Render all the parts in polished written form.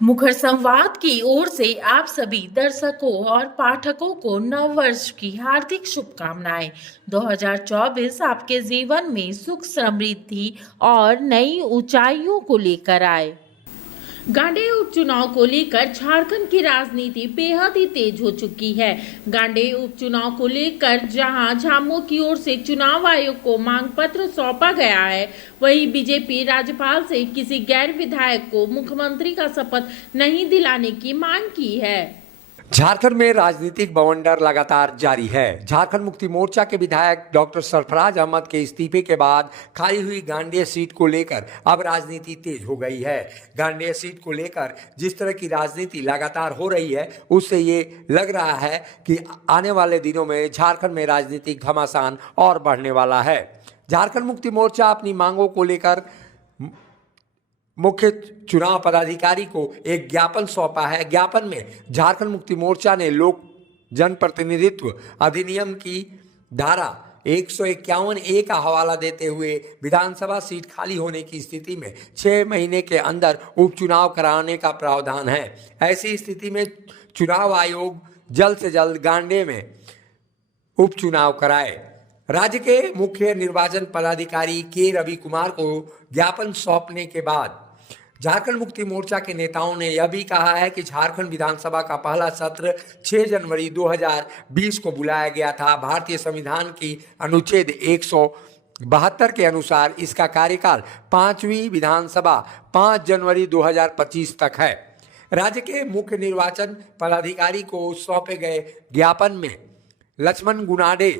मुखर संवाद की ओर से आप सभी दर्शकों और पाठकों को नव वर्ष की हार्दिक शुभकामनाएं। 2024 आपके जीवन में सुख, समृद्धि और नई ऊंचाइयों को लेकर आए। गांडेय उपचुनाव को लेकर झारखंड की राजनीति बेहद ही तेज हो चुकी है। गांडेय उपचुनाव को लेकर जहां झामुमो की ओर से चुनाव आयोग को मांग पत्र सौंपा गया है, वहीं बीजेपी राज्यपाल से किसी गैर विधायक को मुख्यमंत्री का शपथ नहीं दिलाने की मांग की है। झारखंड में राजनीतिक बवंडर लगातार जारी है। झारखंड मुक्ति मोर्चा के विधायक डॉक्टर सरफराज अहमद के इस्तीफे के बाद खाली हुई गांडेय सीट को लेकर अब राजनीति तेज हो गई है। गांडेय सीट को लेकर जिस तरह की राजनीति लगातार हो रही है, उससे ये लग रहा है कि आने वाले दिनों में झारखंड में राजनीतिक घमासान और बढ़ने वाला है। झारखंड मुक्ति मोर्चा अपनी मांगों को लेकर मुख्य चुनाव पदाधिकारी को एक ज्ञापन सौंपा है। ज्ञापन में झारखंड मुक्ति मोर्चा ने लोक जनप्रतिनिधित्व अधिनियम की धारा 151A का हवाला देते हुए विधानसभा सीट खाली होने की स्थिति में 6 महीने के अंदर उपचुनाव कराने का प्रावधान है। ऐसी स्थिति में चुनाव आयोग जल्द से जल्द गांडे में उपचुनाव कराए। राज्य के मुख्य निर्वाचन पदाधिकारी के रवि कुमार को ज्ञापन सौंपने के बाद झारखंड मुक्ति मोर्चा के नेताओं ने यह भी कहा है कि झारखंड विधानसभा का पहला सत्र 6 जनवरी 2020 को बुलाया गया था। भारतीय संविधान की अनुच्छेद 172 के अनुसार इसका कार्यकाल 5वीं विधानसभा 5 जनवरी 2025 तक है। राज्य के मुख्य निर्वाचन पदाधिकारी को सौंपे गए ज्ञापन में लक्ष्मण गुनाडे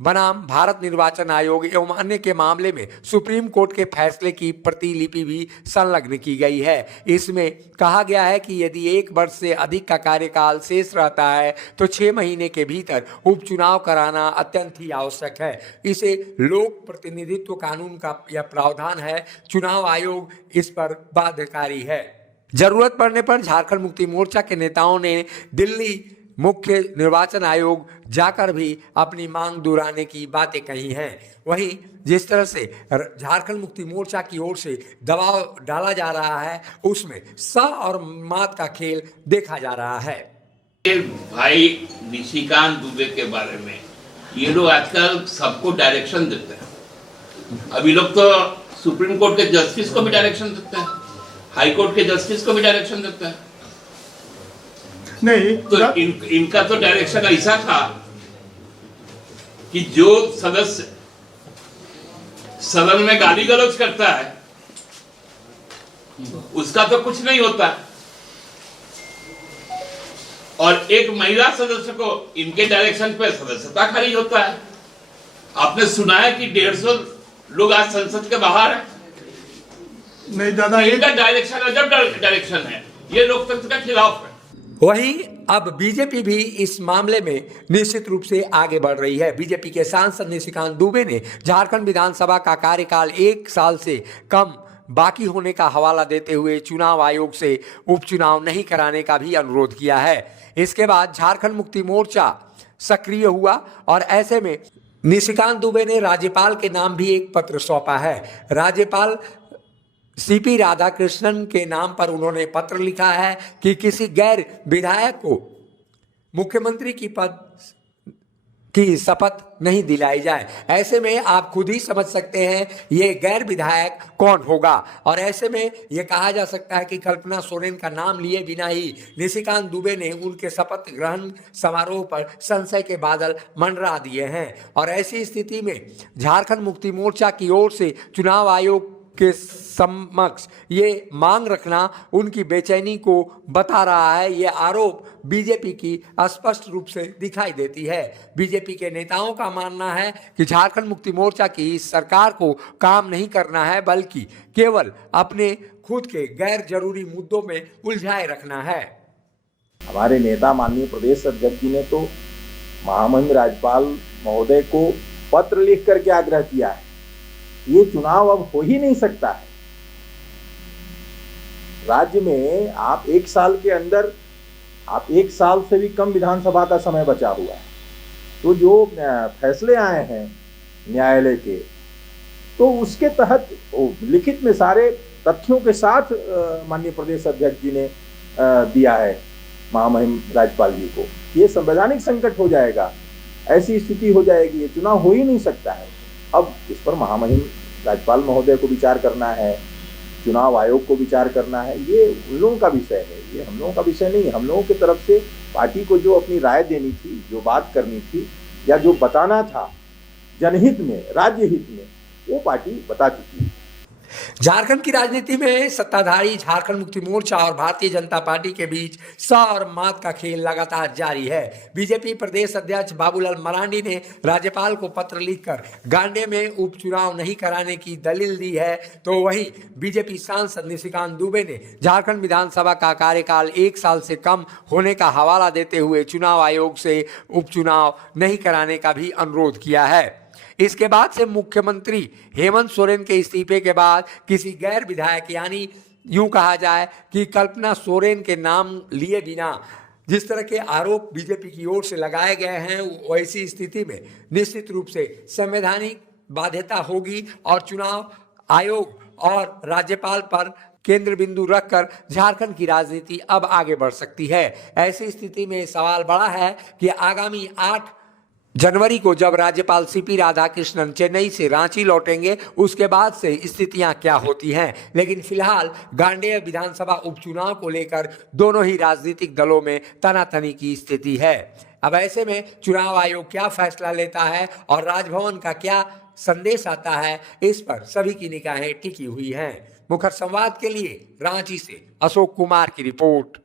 बनाम भारत निर्वाचन आयोग एवं अन्य के मामले में सुप्रीम कोर्ट के फैसले की प्रतिलिपि भी संलग्न की गई है। इसमें कहा गया है कि यदि 1 वर्ष से अधिक का कार्यकाल शेष रहता है तो 6 महीने के भीतर उपचुनाव कराना अत्यंत ही आवश्यक है। इसे लोक प्रतिनिधित्व कानून का यह प्रावधान है। चुनाव आयोग इस पर बाध्यकारी है। जरूरत पड़ने पर झारखंड मुक्ति मोर्चा के नेताओं ने दिल्ली मुख्य निर्वाचन आयोग जाकर भी अपनी मांग दोहराने की बातें कही हैं। वहीं जिस तरह से झारखंड मुक्ति मोर्चा की ओर से दबाव डाला जा रहा है, उसमें स और मात का खेल देखा जा रहा है। भाई निशिकांत दुबे के बारे में ये लोग आजकल सबको डायरेक्शन देते हैं। अभी लोग तो सुप्रीम कोर्ट के जस्टिस को भी डायरेक्शन देते हैं, हाई कोर्ट के जस्टिस को भी डायरेक्शन देते हैं। नहीं तो इनका तो डायरेक्शन ऐसा था कि जो सदस्य सदन में गाली गलौज करता है उसका तो कुछ नहीं होता, और एक महिला सदस्य को इनके डायरेक्शन पे सदस्यता खारिज होता है। आपने सुना है कि 150 लोग आज संसद के बाहर हैं। नहीं दादा, इनका डायरेक्शन अजब डायरेक्शन है, ये लोकतंत्र के खिलाफ है। वहीं अब बीजेपी भी इस मामले में निश्चित रूप से आगे बढ़ रही है। बीजेपी के सांसद निशिकांत दुबे ने झारखंड विधानसभा का कार्यकाल 1 साल से कम बाकी होने का हवाला देते हुए चुनाव आयोग से उपचुनाव नहीं कराने का भी अनुरोध किया है। इसके बाद झारखंड मुक्ति मोर्चा सक्रिय हुआ और ऐसे में निशिकांत दुबे ने राज्यपाल के नाम भी एक पत्र सौंपा है। राज्यपाल सीपी राधाकृष्णन के नाम पर उन्होंने पत्र लिखा है कि किसी गैर विधायक को मुख्यमंत्री की पद की शपथ नहीं दिलाई जाए। ऐसे में आप खुद ही समझ सकते हैं ये गैर विधायक कौन होगा, और ऐसे में ये कहा जा सकता है कि कल्पना सोरेन का नाम लिए बिना ही निशिकांत दुबे ने उनके शपथ ग्रहण समारोह पर संशय के बादल मंडरा दिए हैं। और ऐसी स्थिति में झारखंड मुक्ति मोर्चा की ओर से चुनाव आयोग के समक्ष ये मांग रखना उनकी बेचैनी को बता रहा है। ये आरोप बीजेपी की स्पष्ट रूप से दिखाई देती है। बीजेपी के नेताओं का मानना है कि झारखंड मुक्ति मोर्चा की सरकार को काम नहीं करना है, बल्कि केवल अपने खुद के गैर जरूरी मुद्दों में उलझाए रखना है। हमारे नेता माननीय प्रदेश अध्यक्ष जी ने तो महामहिम राज्यपाल महोदय को पत्र लिख करके आग्रह किया है। ये चुनाव अब हो ही नहीं सकता है। राज्य में आप 1 साल के अंदर, आप 1 साल से भी कम विधानसभा का समय बचा हुआ है, तो जो फैसले आए हैं न्यायालय के, तो उसके तहत लिखित में सारे तथ्यों के साथ माननीय प्रदेश अध्यक्ष जी ने दिया है महामहिम राज्यपाल जी को। ये संवैधानिक संकट हो जाएगा, ऐसी स्थिति हो जाएगी, ये चुनाव हो ही नहीं सकता है। अब इस पर महामहिम राज्यपाल महोदय को विचार करना है, चुनाव आयोग को विचार करना है, ये उन लोगों का विषय है, ये हम लोगों का विषय नहीं है। हम लोगों की तरफ से पार्टी को जो अपनी राय देनी थी, जो बात करनी थी या जो बताना था जनहित में, राज्य हित में, वो पार्टी बता चुकी है। झारखंड की राजनीति में सत्ताधारी झारखंड मुक्ति मोर्चा और भारतीय जनता पार्टी के बीच स और मात का खेल लगातार जारी है। बीजेपी प्रदेश अध्यक्ष बाबूलाल मरांडी ने राज्यपाल को पत्र लिखकर गांडे में उपचुनाव नहीं कराने की दलील दी है, तो वहीं बीजेपी सांसद निशिकांत दुबे ने झारखंड विधानसभा का कार्यकाल 1 साल से कम होने का हवाला देते हुए चुनाव आयोग से उपचुनाव नहीं कराने का भी अनुरोध किया है। इसके बाद से मुख्यमंत्री हेमंत सोरेन के इस्तीफे के बाद किसी गैर विधायक, यानी यूं कहा जाए कि कल्पना सोरेन के नाम लिए बिना जिस तरह के आरोप बीजेपी की ओर से लगाए गए हैं, वैसी स्थिति में निश्चित रूप से संवैधानिक बाध्यता होगी और चुनाव आयोग और राज्यपाल पर केंद्र बिंदु रखकर झारखंड की राजनीति अब आगे बढ़ सकती है। ऐसी स्थिति में सवाल बड़ा है कि आगामी 8 जनवरी को जब राज्यपाल सीपी राधाकृष्णन चेन्नई से रांची लौटेंगे, उसके बाद से स्थितियां क्या होती हैं। लेकिन फिलहाल गांडेय विधानसभा उपचुनाव को लेकर दोनों ही राजनीतिक दलों में तनातनी की स्थिति है। अब ऐसे में चुनाव आयोग क्या फैसला लेता है और राजभवन का क्या संदेश आता है, इस पर सभी की निगाहें टिकी हुई हैं। मुखर संवाद के लिए रांची से अशोक कुमार की रिपोर्ट।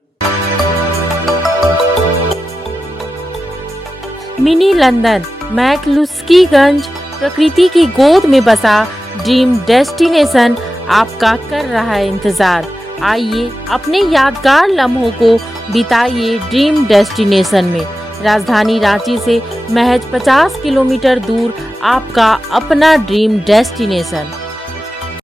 मिनी लंदन मैक्लुस्कीगंज प्रकृति की गोद में बसा ड्रीम डेस्टिनेशन आपका कर रहा है इंतजार। आइए अपने यादगार लम्हों को बिताइए ड्रीम डेस्टिनेशन में। राजधानी रांची से महज 50 किलोमीटर दूर आपका अपना ड्रीम डेस्टिनेशन।